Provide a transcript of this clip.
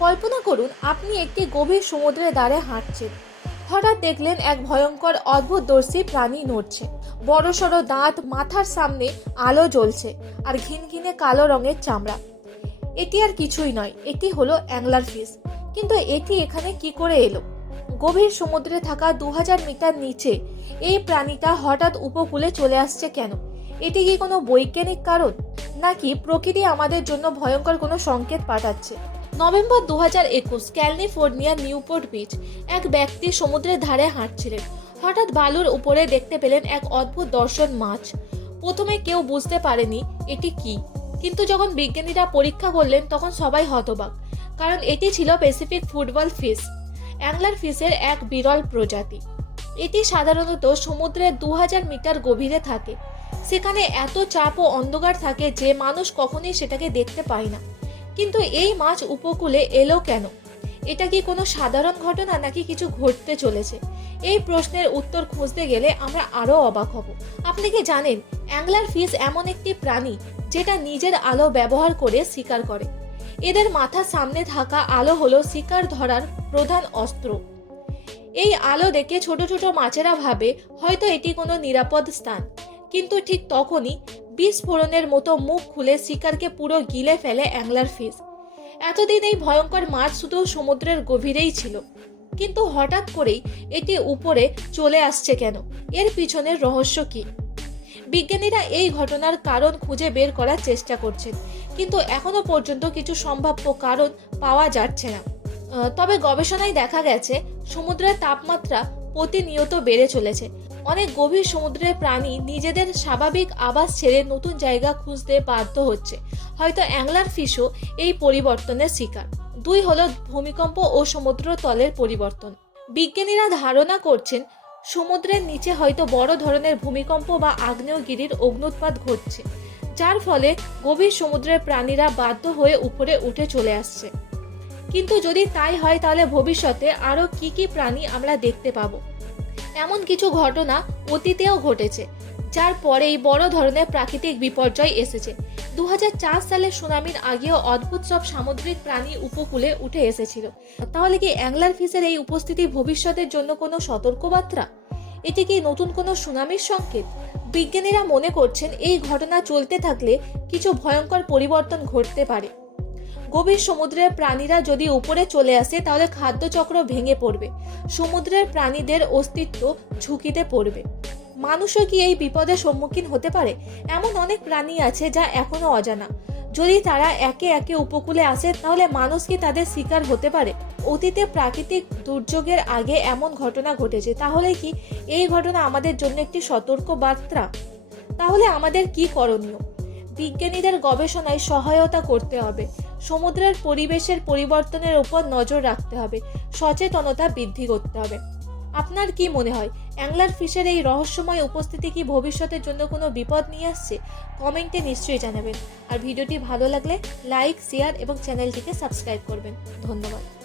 কল্পনা করুন, আপনি একটি গভীর সমুদ্রের ধারে হাঁটছেন। হঠাৎ দেখলেন এক ভয়ঙ্কর অদ্ভুতদর্শী প্রাণী নড়ছে। বড়সড় দাঁত, মাথার সামনে আলো জ্বলছে আর ঘিনঘিনে কালো রঙের চামড়া। এটি আর কিছুই নয়, এটি হলো অ্যাংলার ফিশ। কিন্তু এটি এখানে কি করে এলো? গভীর সমুদ্রে থাকা দু হাজার মিটার নিচে এই প্রাণীটা হঠাৎ উপকূলে চলে আসছে কেন? এটি কি কোনো বৈজ্ঞানিক কারণ? নাকি প্রকৃতি আমাদের জন্য ভয়ঙ্কর কোনো সংকেত পাঠাচ্ছে? নভেম্বর দু হাজার একুশ ক্যালিফোর্নিয়ার নিউপোর্ট বিচ এক ব্যক্তি সমুদ্রের ধারে হাঁটছিলেন। হঠাৎ বালুর উপরে দেখতে পেলেন এক অদ্ভুত দর্শন মাছ। প্রথমে কেউ বুঝতে পারেনি এটি কি, কিন্তু যখন বিজ্ঞানীরা পরীক্ষা করলেন তখন সবাই হতবাক, কারণ এটি ছিল প্যাসিফিক ফুটবল ফিশ অ্যাংলার ফিশের এক বিরল প্রজাতি। এটি সাধারণত সমুদ্রের দু হাজার মিটার গভীরে থাকে। সেখানে এত চাপ ও অন্ধকার থাকে যে মানুষ কখনোই সেটাকে দেখতে পায় না। কিন্তু এই মাছ উপকূলে এলো কেন? এটা কি কোনো সাধারণ ঘটনা নাকি কিছু ঘটতে চলেছে? এই প্রশ্নের উত্তর খুঁজতে গেলে আমরা আরও অবাক হব। আপনি কি জানেন, অ্যাংলার ফিশ এমন একটি প্রাণী যেটা নিজের আলো ব্যবহার করে শিকার করে। এদের মাথার সামনে থাকা আলো হলো শিকার ধরার প্রধান অস্ত্র। এই আলো দেখে ছোট ছোট মাছেরা ভাবে হয়তো এটি কোনো নিরাপদ স্থান, কিন্তু ঠিক তখনই বিস্ফোরণের মতো মুখ খুলে শিকারকে পুরো গিলে ফেলে অ্যাংলার ফিশ এতদিন এই ভয়ঙ্কর মাছ শুধু সমুদ্রের গভীরেই ছিল। কিন্তু হঠাৎ করেই এটি উপরে চলে আসছে কেন? এর পিছনের রহস্য কি? বিজ্ঞানীরা এই ঘটনার কারণ খুঁজে বের করার চেষ্টা করছেন। কিন্তু এখনও পর্যন্ত কিছু সম্ভাব্য কারণ পাওয়া যাচ্ছে না। তবে গবেষণায় দেখা গেছে, সমুদ্রের তাপমাত্রা প্রতিনিয়ত বেড়ে চলেছে। অনেক গভীর সমুদ্রের প্রাণী নিজেদের স্বাভাবিক আবাস ছেড়ে নতুন জায়গা খুঁজতে বাধ্য হচ্ছে। হয়তো অ্যাংলার ফিশও এই পরিবর্তনের শিকার। দুই হলো ভূমিকম্প ও সমুদ্র তলের পরিবর্তন। বিজ্ঞানীরা ধারণা করছেন, সমুদ্রের নিচে হয়তো বড় ধরনের ভূমিকম্প বা আগ্নেয়গিরির অগ্নুৎপাত ঘটছে, যার ফলে গভীর সমুদ্রের প্রাণীরা বাধ্য হয়ে উপরে উঠে চলে আসছে। কিন্তু যদি তাই হয়, তাহলে ভবিষ্যতে আরও কি কি প্রাণী আমরা দেখতে পাবো? এমন কিছু ঘটনা অতীতেও ঘটেছে, যার পরেই বড় ধরনের প্রাকৃতিক বিপর্যয় এসেছে। দু সালের সুনামির আগেও অদ্ভুত সব সামুদ্রিক প্রাণী উপকূলে উঠে এসেছিল। তাহলে কি অ্যাংলার ফিসের এই উপস্থিতি ভবিষ্যতের জন্য কোনো সতর্কবার্তা? এটি কি নতুন কোনো সুনামির সংকেত? বিজ্ঞানীরা মনে করছেন এই ঘটনা চলতে থাকলে কিছু ভয়ঙ্কর পরিবর্তন ঘটতে পারে। গভীর সমুদ্রের প্রাণীরা যদি উপরে চলে আসে, তাহলে খাদ্যচক্র ভেঙে পড়বে। সমুদ্রের প্রাণীদের অস্তিত্ব ঝুঁকিতে পড়বে। মানুষও কি এই বিপদের সম্মুখীন হতে পারে? এমন অনেক প্রাণী আছে যা এখনও অজানা। যদি তারা একে একে উপকূলে আসে, তাহলে মানুষ কি তাদের শিকার হতে পারে? অতীতে প্রাকৃতিক দুর্যোগের আগে এমন ঘটনা ঘটেছে। তাহলে কি এই ঘটনা আমাদের জন্য একটি সতর্ক বার্তা? তাহলে আমাদের কি করণীয়? বিজ্ঞানীদের গবেষণায় সহায়তা করতে হবে। সমুদ্রের পরিবেশের পরিবর্তনের উপর নজর রাখতে হবে। সচেতনতা বৃদ্ধি করতে হবে। আপনার কি মনে হয়? অ্যাংলার ফিশের এই রহস্যময় উপস্থিতি কি ভবিষ্যতের জন্য কোনো বিপদ নিয়ে আসছে? কমেন্টে নিশ্চয়ই জানাবেন। আর ভিডিওটি ভালো লাগলে লাইক, শেয়ার এবং চ্যানেলটিকে সাবস্ক্রাইব করবেন। ধন্যবাদ।